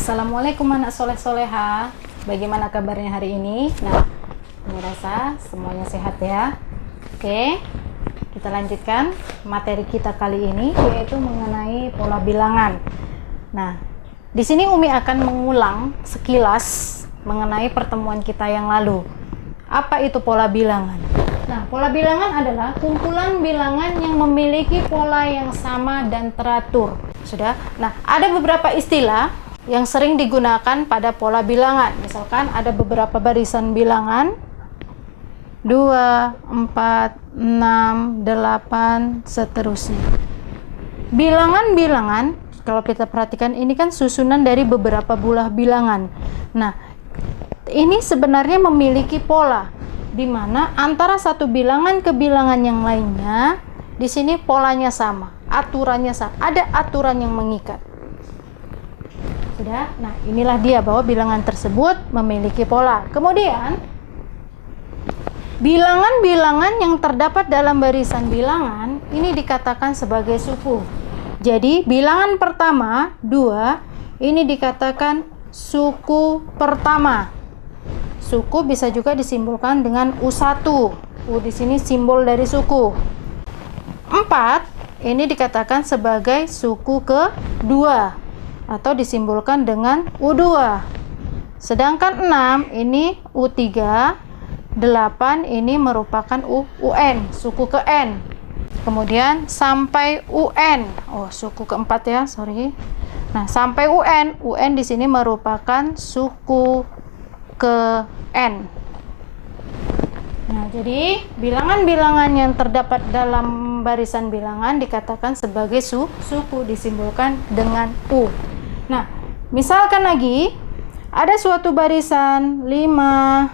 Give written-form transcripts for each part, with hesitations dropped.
Assalamualaikum anak soleh-soleha. Bagaimana kabarnya hari ini? Nah, pemirsa semuanya sehat ya. Oke, kita lanjutkan materi kita kali ini, yaitu mengenai pola bilangan. Nah, di sini Umi akan mengulang sekilas mengenai pertemuan kita yang lalu. Apa itu pola bilangan? Nah, pola bilangan adalah kumpulan bilangan yang memiliki pola yang sama dan teratur. Sudah? Nah, ada beberapa istilah yang sering digunakan pada pola bilangan. Misalkan ada beberapa barisan bilangan 2, 4, 6, 8, seterusnya. Bilangan-bilangan, kalau kita perhatikan ini kan susunan dari beberapa buah bilangan. Nah, ini sebenarnya memiliki pola di mana antara satu bilangan ke bilangan yang lainnya di sini polanya sama, aturannya sama, ada aturan yang mengikat. Sudah? Nah, inilah dia bahwa bilangan tersebut memiliki pola. Kemudian, bilangan-bilangan yang terdapat dalam barisan bilangan ini dikatakan sebagai suku. Jadi, bilangan pertama, 2, ini dikatakan suku pertama. Suku bisa juga disimbolkan dengan U1. U di sini simbol dari suku. 4, ini dikatakan sebagai suku kedua atau disimbolkan dengan U2. Sedangkan 6 ini U3, 8 ini merupakan UN, suku ke N. Kemudian sampai UN. Oh, suku keempat ya, sorry. Nah, sampai UN, UN di sini merupakan suku ke N. Nah, jadi bilangan-bilangan yang terdapat dalam barisan bilangan dikatakan sebagai suku, disimbolkan dengan U. Nah, misalkan lagi ada suatu barisan 5,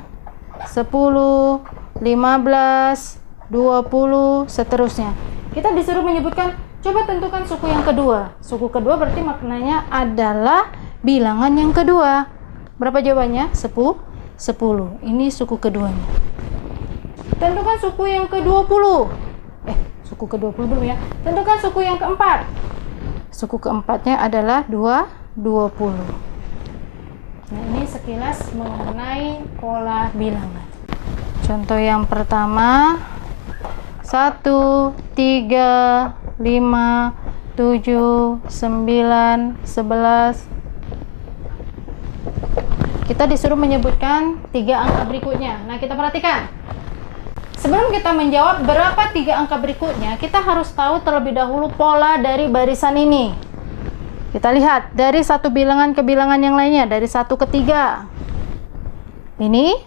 10, 15, 20, seterusnya. Kita disuruh menyebutkan, coba tentukan suku yang kedua. Suku kedua berarti maknanya adalah bilangan yang kedua. Berapa jawabannya? 10. Ini suku keduanya. Tentukan suku yang ke-20. Suku ke-20 dulu ya. Tentukan suku yang keempat. Suku keempatnya adalah 20. Nah, ini sekilas mengenai pola bilangan. Contoh yang pertama, 1, 3, 5, 7, 9, 11. Kita disuruh menyebutkan 3 angka berikutnya. Nah, kita perhatikan. Sebelum kita menjawab berapa 3 angka berikutnya, kita harus tahu terlebih dahulu pola dari barisan ini. Kita lihat dari satu bilangan ke bilangan yang lainnya, dari 1 ke 3. Ini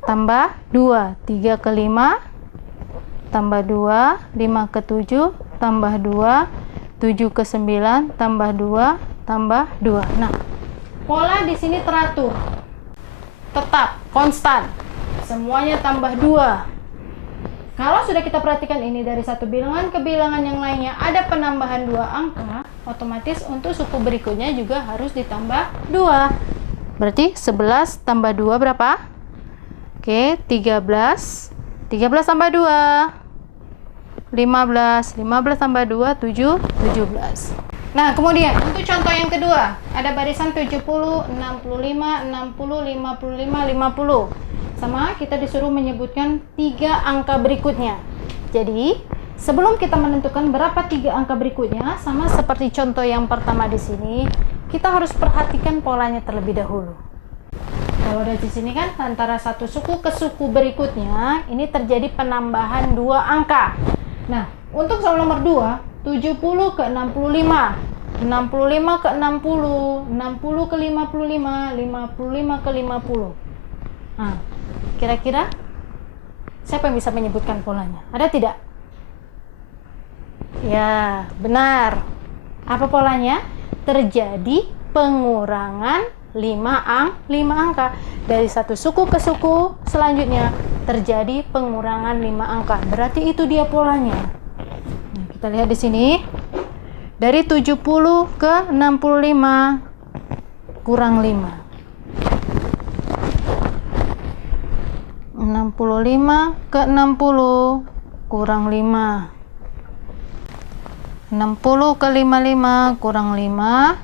tambah 2, 3 ke 5, tambah 2, 5 ke 7, tambah 2, 7 ke 9, tambah 2, tambah 2. Nah, pola di sini teratur, tetap, konstan. Semuanya tambah 2. Kalau sudah kita perhatikan ini dari satu bilangan ke bilangan yang lainnya ada penambahan 2 angka, otomatis untuk suku berikutnya juga harus ditambah 2. Berarti 11 tambah 2 berapa? Oke, 13. 13 tambah 2. 15. 15 tambah 2, 17. Nah, kemudian untuk contoh yang kedua, ada barisan 70, 65, 60, 55, 50. Sama, kita disuruh menyebutkan 3 angka berikutnya. Jadi, sebelum kita menentukan berapa 3 angka berikutnya, sama seperti contoh yang pertama di sini, kita harus perhatikan polanya terlebih dahulu. Kalau dari sini kan antara satu suku ke suku berikutnya, ini terjadi penambahan 2 angka. Nah, untuk soal nomor 2, 70 ke 65, 65 ke 60, 60 ke 55, 55 ke 50. Nah, kira-kira siapa yang bisa menyebutkan polanya? Ada tidak? Ya, benar. Apa polanya? Terjadi pengurangan 5 angka. Dari satu suku ke suku selanjutnya terjadi pengurangan 5 angka. Berarti itu dia polanya. Nah, kita lihat di sini. Dari 70 ke 65 kurang 5. 65 ke 60 kurang 5. 60 ke 55 kurang 5.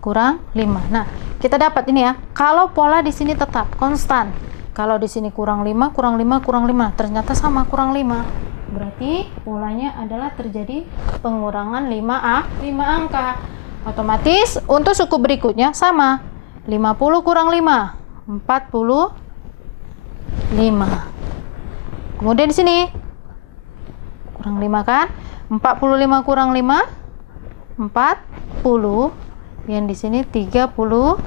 kurang 5. Nah, kita dapat ini ya. Kalau pola di sini tetap konstan. Kalau di sini kurang 5, kurang 5, kurang 5, ternyata sama kurang 5. Berarti polanya adalah terjadi pengurangan 5 angka. Otomatis untuk suku berikutnya sama. 50 kurang 5, 45. Kemudian di sini kurang 5 kan? 45 kurang 5, 40. Yang di sini 35.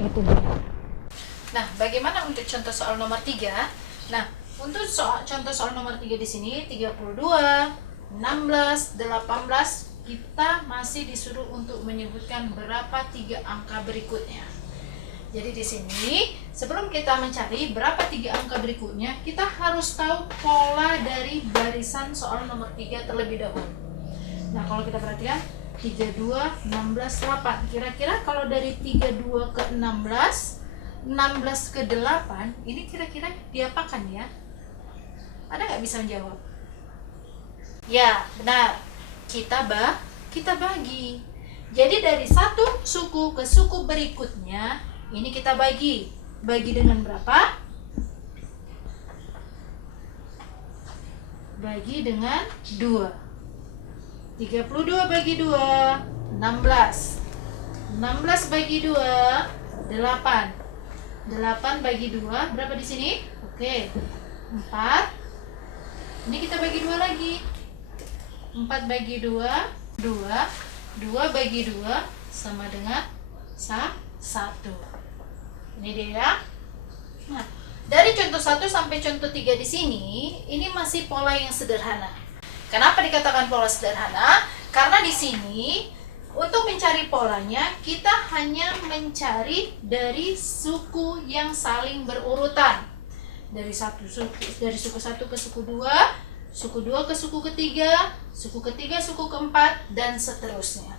Itu dia. Nah, bagaimana untuk contoh soal nomor 3? Nah, untuk contoh soal nomor 3 di sini 32, 16, 18 kita masih disuruh untuk menyebutkan berapa 3 angka berikutnya. Jadi di sini sebelum kita mencari berapa 3 angka berikutnya, kita harus tahu pola dari barisan soal nomor 3 terlebih dahulu. Nah, kalau kita perhatikan 32, 16, 8. Kira-kira kalau dari 32 ke 16, 16 ke 8, ini kira-kira diapakan ya? Ada nggak bisa menjawab? Ya, benar. Kita bagi. Jadi dari satu suku ke suku berikutnya, ini kita bagi. Bagi dengan berapa? Bagi dengan 2. 32 bagi 2, 16. 16 bagi 2, 8. 8 bagi 2, berapa di sini? Oke, 4. Ini kita bagi 2 lagi. 4 bagi 2, 2. 2 bagi 2 sama dengan 1. Ini dia ya. Nah, dari contoh 1 sampai contoh 3 di sini, ini masih pola yang sederhana. Kenapa dikatakan pola sederhana? Karena di sini untuk mencari polanya, kita hanya mencari dari suku yang saling berurutan. Dari suku 1 ke suku 2, suku 2 ke suku ketiga, suku ketiga suku keempat, dan seterusnya.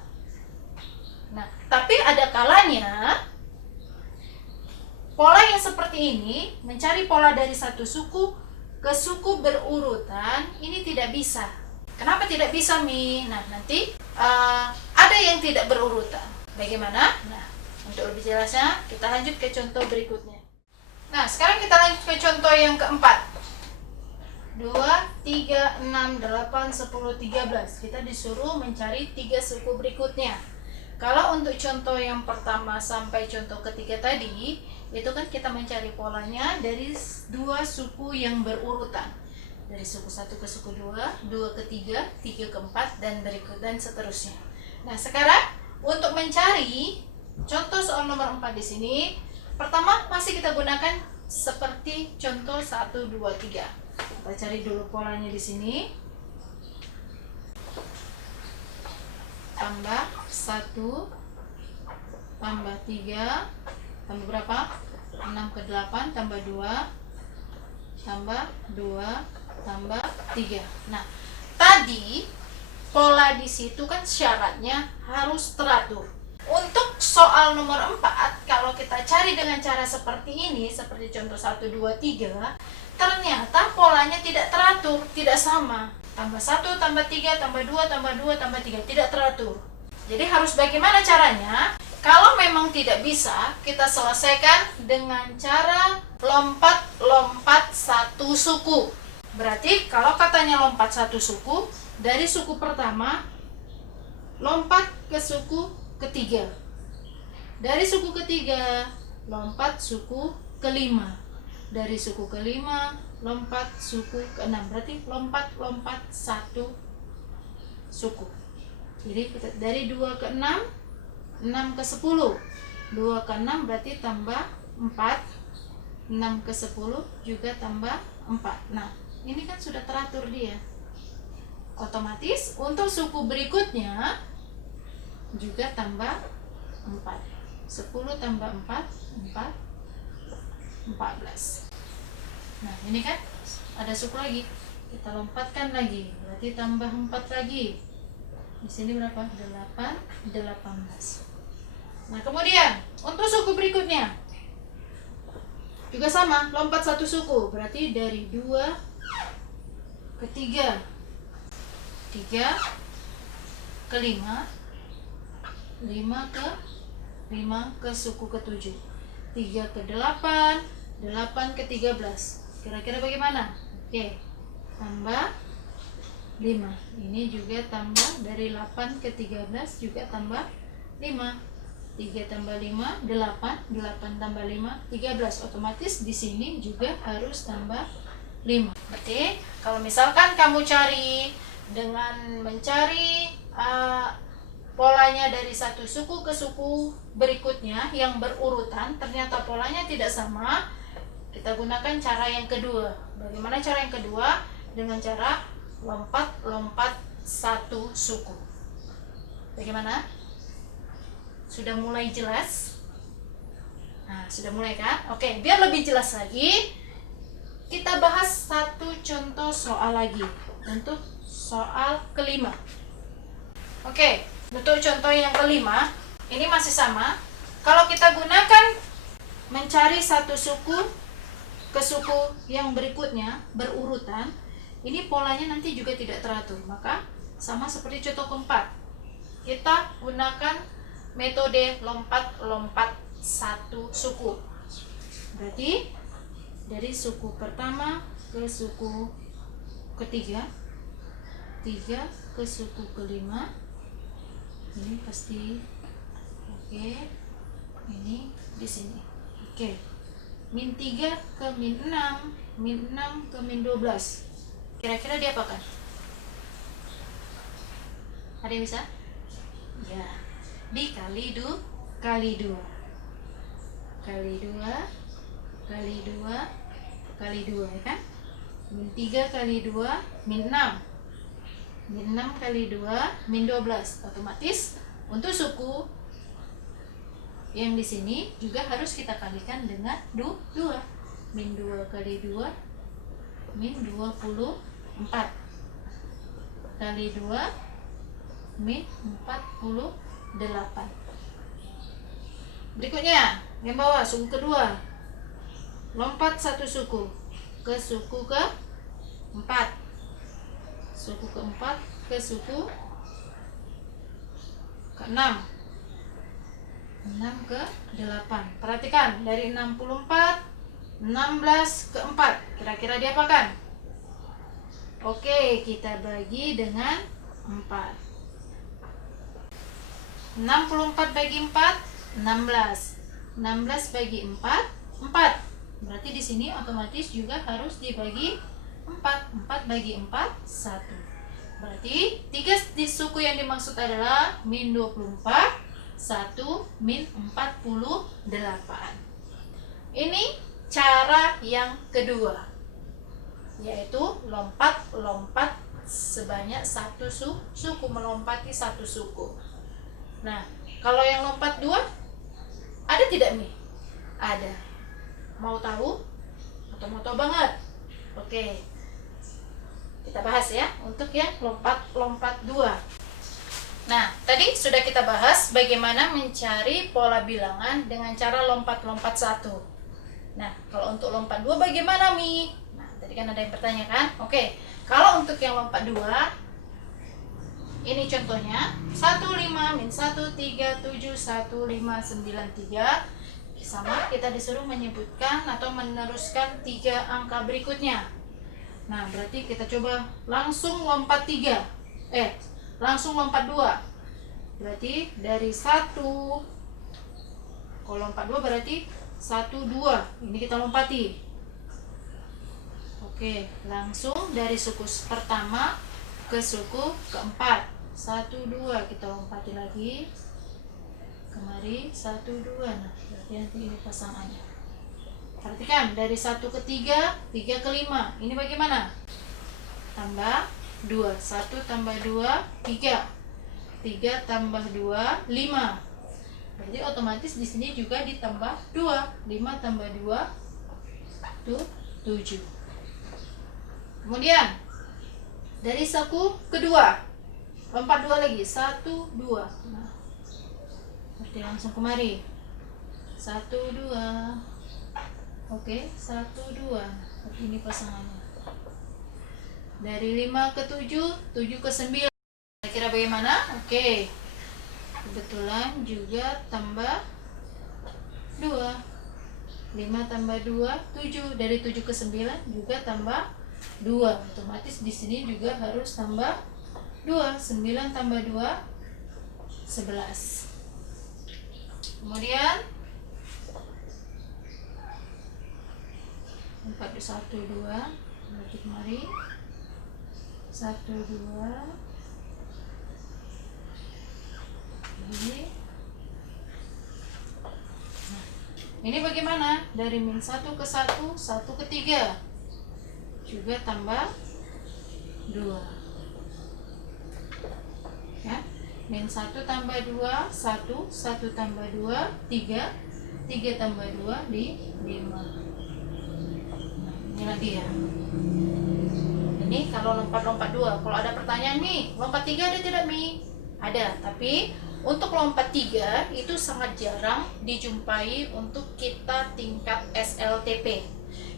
Nah, tapi ada kalanya pola yang seperti ini, mencari pola dari satu suku ke suku berurutan, ini tidak bisa. Kenapa tidak bisa, Mi? Nah, nanti ada yang tidak berurutan. Bagaimana? Nah, untuk lebih jelasnya, kita lanjut ke contoh berikutnya. Nah, sekarang kita lanjut ke contoh yang keempat. 2, 3, 6, 8, 10, 13. Kita disuruh mencari 3 suku berikutnya. Kalau untuk contoh yang pertama sampai contoh ketiga tadi, itu kan kita mencari polanya dari 2 suku yang berurutan. Dari suku 1 ke suku 2, 2 ke 3, 3 ke 4, dan dan seterusnya. Nah, sekarang untuk mencari contoh soal nomor 4 di sini, pertama masih kita gunakan seperti contoh 1, 2, 3. Kita cari dulu polanya di sini. Tambah 1, tambah 3, tambah berapa? 6 ke 8, tambah 2, tambah 2, tambah 3. Nah, tadi pola di situ kan syaratnya harus teratur. Untuk soal nomor 4, kalau kita cari dengan cara seperti ini, seperti contoh 1, 2, 3, ternyata polanya tidak teratur, tidak sama. Tambah 1, tambah 3, tambah 2, tambah 2, tambah 3, tidak teratur. Jadi harus bagaimana caranya? Kalau memang tidak bisa, kita selesaikan dengan cara lompat-lompat satu suku. Berarti kalau katanya lompat satu suku, dari suku pertama lompat ke suku ketiga. Dari suku ketiga lompat suku kelima. Dari suku kelima lompat suku keenam. Berarti lompat-lompat satu suku. Jadi dari 2 ke 6, 6 ke 10. 2 ke 6 berarti tambah 4. 6 ke 10 juga tambah 4. Nah, ini kan sudah teratur dia. Otomatis untuk suku berikutnya juga tambah 4. 10 tambah 4, 14. Nah, ini kan ada suku lagi. Kita lompatkan lagi. Berarti tambah 4 lagi. Di sini berapa? 8, 18. Nah, kemudian untuk suku berikutnya juga sama, lompat satu suku. Berarti dari 2 ke 3, 3 ke 5, 5 ke 5 ke suku ke-7, 3 ke 8, 8 ke 13. Kira-kira bagaimana? Oke, tambah 5. Ini juga tambah dari 8 ke 13 juga tambah 5. 3 tambah 5, 8. 8 tambah 5, 13. Otomatis di sini juga harus tambah 5. Berarti kalau misalkan kamu cari dengan mencari polanya dari satu suku ke suku berikutnya yang berurutan, ternyata polanya tidak sama, kita gunakan cara yang kedua. Bagaimana cara yang kedua? Dengan cara lompat-lompat satu suku. Bagaimana? Sudah mulai jelas? Nah, sudah mulai kan? Oke, biar lebih jelas lagi, kita bahas satu contoh soal lagi untuk soal kelima. Oke, untuk contoh yang kelima, ini masih sama. Kalau kita gunakan mencari satu suku ke suku yang berikutnya berurutan, ini polanya nanti juga tidak teratur. Maka sama seperti contoh keempat, kita gunakan metode lompat-lompat satu suku. Berarti dari suku pertama ke suku ketiga, 3 ke suku kelima, ini pasti oke. Ini di sini oke. Min 3 ke min 6, min 6 ke min 12. Kira-kira diapakan? Ada yang bisa? Ya, dikali kali 2 kali 2 kali 2 kali 2, ya kan? Min 3 kali 2 min 6. Min 6 kali 2 min 12. Otomatis untuk suku yang di sini juga harus kita kalikan dengan 2. Min 2 kali 2 min 24 kali 2 min 48. Berikutnya yang bawah, suku kedua, lompat satu suku ke suku ke 4, suku keempat ke suku ke-6, 6 ke 8. Perhatikan, dari 64, 16 ke 4. Kira-kira diapakan? Oke, kita bagi dengan 4. 64 bagi 4, 16. 16 bagi 4, 4. Berarti di sini otomatis juga harus dibagi 4. 4 bagi 4, 1. Berarti 3 di suku yang dimaksud adalah min 24, 1 min 48. Ini cara yang kedua, yaitu lompat-lompat sebanyak satu suku, melompati satu suku. Nah, kalau yang lompat 2, ada tidak nih? Ada. Mau tahu? Atau mau tahu banget? Oke, kita bahas ya untuk yang lompat-lompat 2. Nah, tadi sudah kita bahas bagaimana mencari pola bilangan dengan cara lompat-lompat 1. Nah, kalau untuk lompat 2 bagaimana, Mi? Nah, tadi kan ada yang bertanya kan? Oke, kalau untuk yang lompat 2, ini contohnya 15 min 1 3 7 1 5 9 3. Sama, kita disuruh menyebutkan atau meneruskan 3 angka berikutnya. Nah, berarti kita coba langsung lompat 3. Langsung lompat 2. Berarti dari 1, kalau lompat 2 berarti 1 2. Ini kita lompati. Oke, langsung dari suku pertama ke suku keempat, 1 2 kita lompati lagi kemari, 1 2. Nah, berarti nanti ini pasangannya. Perhatikan, dari 1 ke 3, 3 ke 5, ini bagaimana? Tambah 2, 1 tambah 2 3, 3 tambah 2 5. Berarti otomatis di sini juga ditambah 2, 5 tambah 2 itu 7. Kemudian dari suku kedua, lompat 2 lagi, 1 2. Nah, berarti langsung kemari, 1 2. Oke, 1 2. Berarti ini pasangannya. Dari 5 ke 7, 7 ke 9. Kira-kira bagaimana? Oke, kebetulan juga tambah 2. 5 tambah 2, 7. Dari 7 ke 9 juga tambah 2. Otomatis di sini juga harus tambah 2. 9 tambah 2, 11. Kemudian 4, 1, 2. Berarti kemari 1, 2. Ini bagaimana? Dari min 1 ke 1, 1 ke 3 juga tambah 2 ya. Min 1 tambah 2, 1, 1 tambah 2, 3, 3 tambah 2 di 5. Nah, ini lagi ya. Ini kalau lompat-lompat 2. Kalau ada pertanyaan nih, lompat 3 ada tidak, Mi? Ada, tapi untuk lompat 3 itu sangat jarang dijumpai untuk kita tingkat SLTP.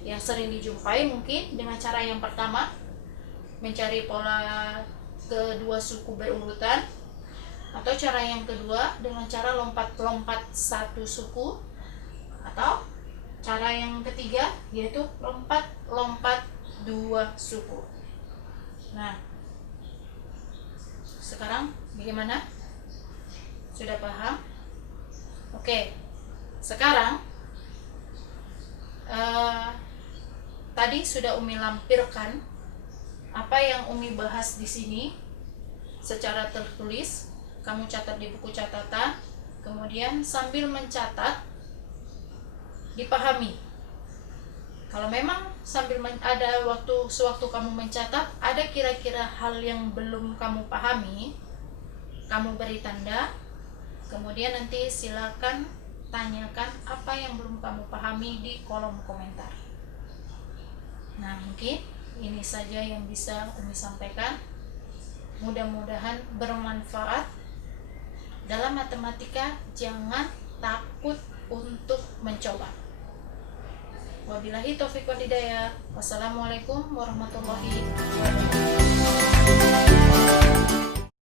Yang sering dijumpai mungkin dengan cara yang pertama, mencari pola kedua suku berurutan, atau cara yang kedua dengan cara lompat-lompat satu suku, atau cara yang ketiga yaitu lompat-lompat 2 suku. Nah, sekarang bagaimana? Sudah paham? Oke, sekarang tadi sudah Umi lampirkan apa yang Umi bahas di sini secara tertulis. Kamu catat di buku catatan, kemudian sambil mencatat dipahami. Kalau memang sambil ada sewaktu kamu mencatat ada kira-kira hal yang belum kamu pahami, kamu beri tanda. Kemudian nanti silakan tanyakan apa yang belum kamu pahami di kolom komentar. Nah, mungkin ini saja yang bisa Umi sampaikan. Mudah-mudahan bermanfaat. Dalam matematika jangan takut untuk mencoba. Wabillahi taufiq wal hidayah. Wassalamualaikum warahmatullahi wabarakatuh.